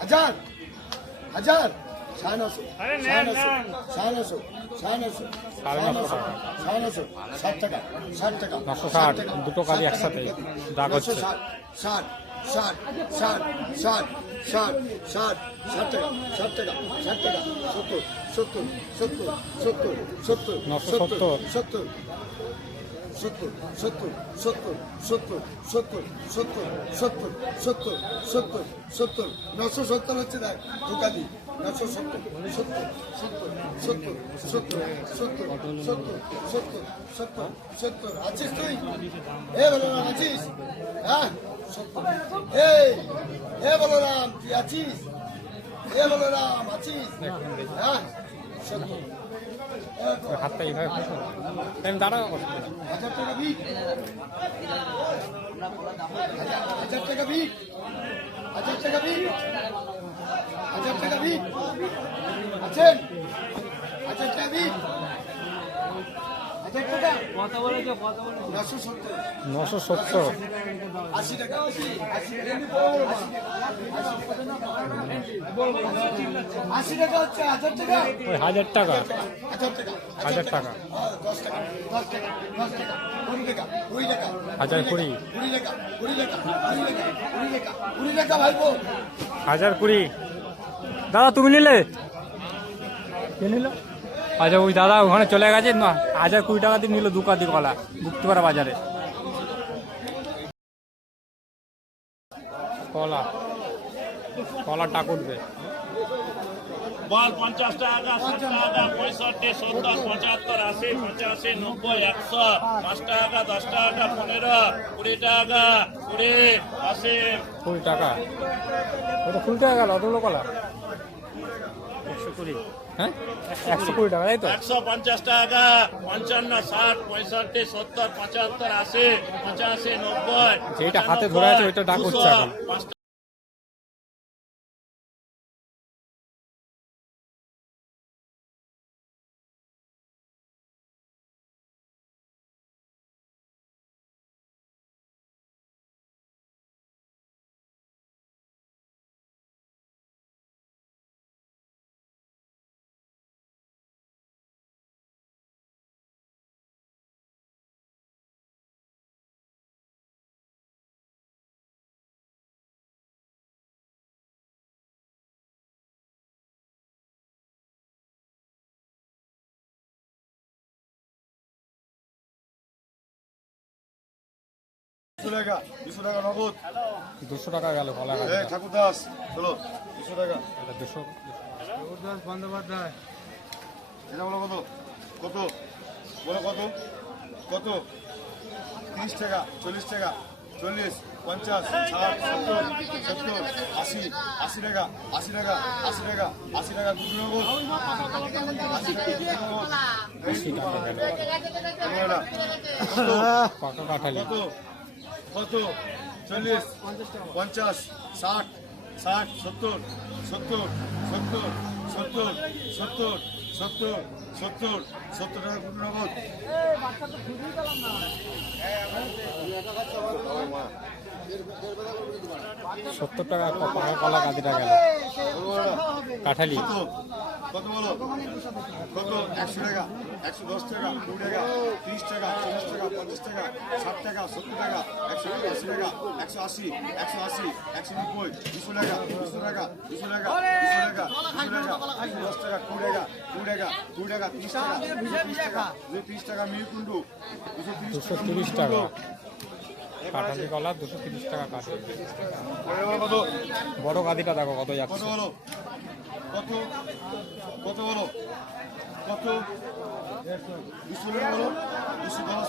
হাজার হাজার 950 950 60 টাকা 60 টাকা 960 দুটো কাজই একসাথে দাগ হচ্ছে। 60 60 60 60 60 60 60 টাকা 60 টাকা 60 টাকা 70 70 70 70 70 970 70 70 70 70 70 70 70 70 70 70 970 হচ্ছে দেখ দোকানি 970 70 70 70 70 70 70 70 70 70 আছিস তুই বলরাম আছিস হ্যাঁ 70 বলরাম তুই আছিস বলরাম আছিস হ্যাঁ 70 হাতটা এইভাবে খুলুন। আমি দাঁড়াও। 1000 টাকা বিট 1000 টাকা বিট 1000 টাকা বিট 1000 টাকা বিট আছেন 1000 টাকা বিট 1000 টাকা কত বলেছো 970 80 টাকা 80 টাকা হচ্ছে 1000 টাকা ওই 1000 টাকা 1000 টাকা 1000 টাকা 10 টাকা 10 টাকা 10 টাকা 20 টাকা 20 টাকা 1020 20 টাকা 20 টাকা 20 টাকা 20 টাকা 20 টাকা ভাইপো 1020 দাদা তুমি নিলে কে নিল? আচ্ছা ওই দাদা ওখানে চলে গেছে না 1020 টাকা দিয়ে নিল 2 কাদি কলা গুপ্তিপাড়া বাজারে। কলা কলাটা উঠবে বল 50 টাকা 60 টাকা 65 70 75 80 85 90 100 5 টাকা 10 টাকা 15 20 টাকা 20 80 20 টাকা ওটা ফুল টাকা গেল অতগুলো কলা 120 হ্যাঁ 120 টাকা তাই তো 150 টাকা 55 60 65 70 75 80 85 90 যেটা হাতে ধরে আছে ওইটা ডাক হচ্ছে এখন। 5 200 টাকা 200 টাকা নগদ 200 টাকা গেল কলা গাছ ঠাকুর দাস চলো 200 টাকা 200 দাস বন্দ্যোপাধ্যায় এটা বলো কত কত বলো কত কত 30 টাকা 40 টাকা 40 50 60 70 70 80 80 টাকা 80 টাকা 80 টাকা 80 টাকা দুটো নগদ 80 টাকা দুটো নগদ 80 টাকা গেল কত পাকা কাঠালি কত কত 40 50 60 60 70 70 70 70 70 70 70 70 টাকা দুটো নগদ 70 টাকা পাকা কলা গাদিটা গেল কাঠালি কত কত বলো কত 100 টাকা 110 টাকা 2 টাকা 30 টাকা 40 টাকা 50 টাকা 60 টাকা 70 টাকা 180 টাকা 180 180 190 200 টাকা 200 টাকা 200 টাকা 200 টাকা 200 টাকা 110 টাকা 2 টাকা 2 টাকা 2 টাকা 30 টাকা 230 টাকা 230 টাকা মিরকুন্ডু 230 টাকা কাঠালি কলা 230 টাকা কাঠি কত বড় গাদিটা দেখো কত কত যাচ্ছে বলো কত কত বলো কত 200 টাকা বলো 210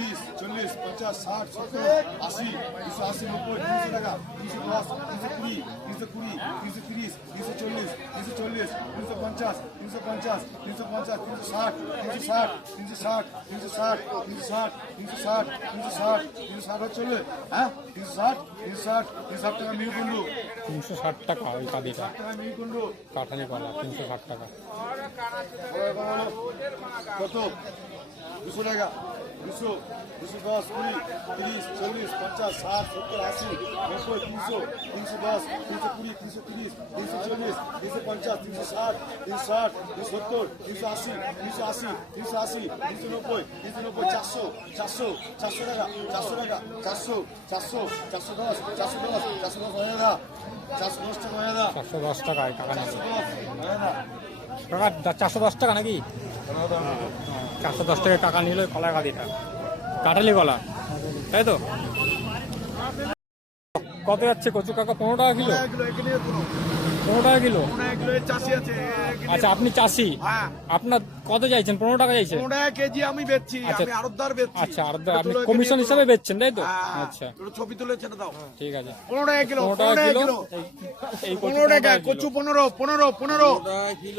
30 40 50 60 70 80 280 90 200 টাকা 210 320 320 330 340 340 350 350 350 360 360 360 360 360 360 360 360 চলে হ্যাঁ 360 360 360 টাকা মিল বন্ধু 360 টাকা ওই গাদিটা টাকা মিল বন্ধু কাঠালি কলা 360 টাকা কত 200 টাকা 200 210 20 30 40 50 60 70 80 90 300 310 320 330 340 350 360 360 370 380 380 380 390 390 400 400 400 টাকা 400 টাকা 400 400 410 410 410 হয়ে না 410 টাকা হয়ে না 410 টাকায় টাকা নেই হয়ে না টাকা 410 টাকা নাকি 410 টাকা টাকা নিল কলা গাদিটা কাটালি কলা তাই তো কত যাচ্ছে কচু কাকা 15 টাকা কিলো 15 টাকা কিলো আচ্ছা আপনি চাষি আপনার কত চাইছেন 15 টাকা চাইছেন 15 টাকা কেজি আমি বেচছি আচ্ছা। আমি আড়তদার বেচছি আচ্ছা আর আপনি কমিশন হিসাবে বেচছেন তাই তো আচ্ছা একটু ছবি তুলে ছেড়ে দাও ঠিক আছে 15 টাকা কিলো 15 টাকা কিলো এই 15 টাকা কচু 15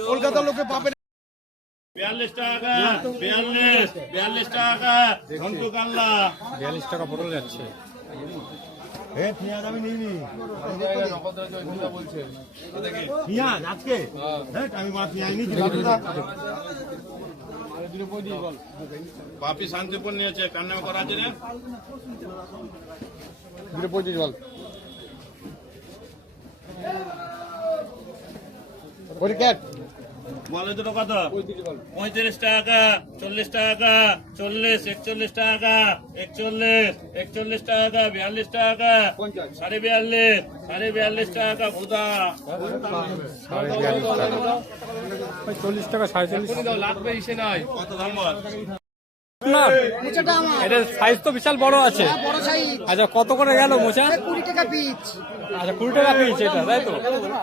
কলকাতা লোকে পাবে 42 টাকা 42 টাকা ঘন্টু কাল্লা 42 টাকা পটল যাচ্ছে বাপি শান্তিপুর নিয়েছে কার নামে করা আছে রে বলে দুটো কত 35 টাকা 40 টাকা 40 41 টাকা 41 41 টাকা 42 টাকা 42.5 42 টাকা ভুদা 40 টাকা 45 কত দাম বল না মোচাটা আমার এটা সাইজ তো বিশাল বড় আছে বড় সাইজ আচ্ছা কত করে গেল মোচা 20 টাকা পিস আচ্ছা 20 টাকা পিস এটা তাই তো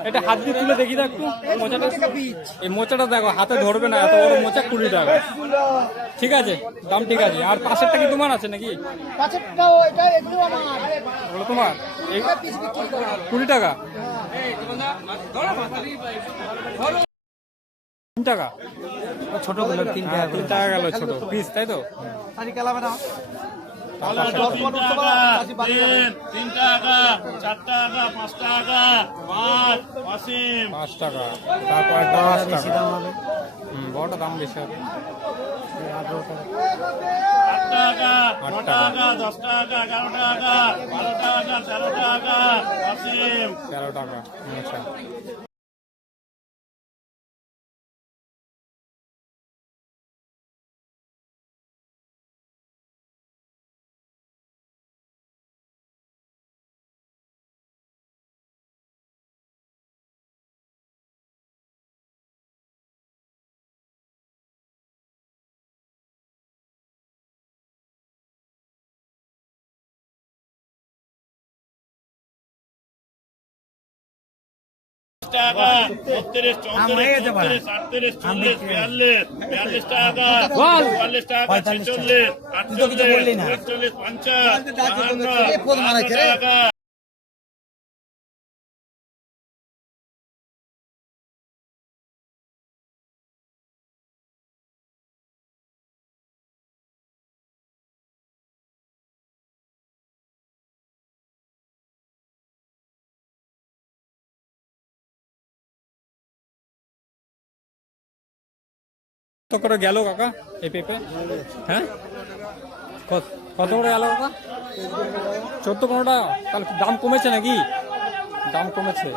এটা হাত দিয়ে তুলে দেখি তো একটু মোচাটা এই মোচাটা দেখো হাতে ধরবে না এত বড় মোচা 20 টাকা ঠিক আছে দাম ঠিক আছে আর পাশেরটা কি তোমার আছে নাকি পাঁচটাও এটা এগুলো আমার ওগুলো তোমার এই পিস বিক্রি করা 20 টাকা 3 টাকা ছোট গুলো 3 টাকা গেল ছোট পিস তাই তো তাহলে 3 টাকা 3 টাকা 4 টাকা 5 টাকা 5 অসীম 5 টাকা তারপর 10 টাকা বড়টা দাম বেশি হবে 8 টাকা 9 টাকা 10 টাকা 11 টাকা 12 টাকা 13 টাকা অসীম 13 টাকা আচ্ছা টাকা 32 34 38 40 42 42 টাকা 44 টাকা 46 48 49 50 55 টাকা কত করে গেল কাকা এই পেঁপে হ্যাঁ কত করে গেল কাকা 14-15 টাকা তাহলে দাম কমেছে নাকি দাম কমেছে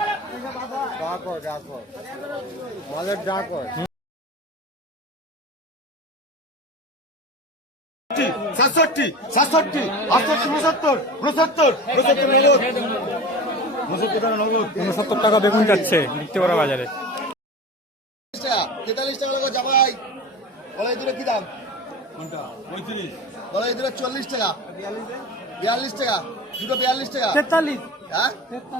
সাতষট্টি 68 69 70 69 টাকা বেগুন যাচ্ছে বিক্রিপাড়া বাজারে 43 টাকা লাগো জামাই বলাই দূরে কি দাম বলাই দূরে 40 টাকা 42 টাকা দুটো 42 টাকা 43 হ্যাঁ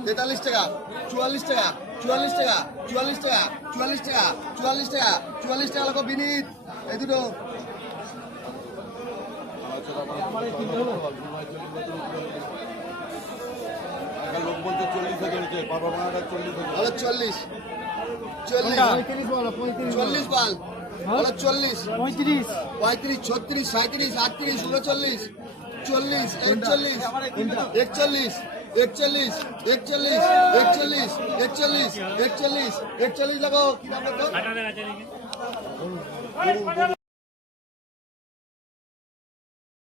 43 টাকা 44 টাকা 44 টাকা 44 টাকা 44 টাকা 44 টাকা 44 টাকা লাগো বিনীত এই দুটো লোক বলতে 40 হয়েছে বাবা মারা 40 40 40 বাল বলো 40 35 36 37 38 39 40 41 41 41 লাগাও কি দাম লাগলো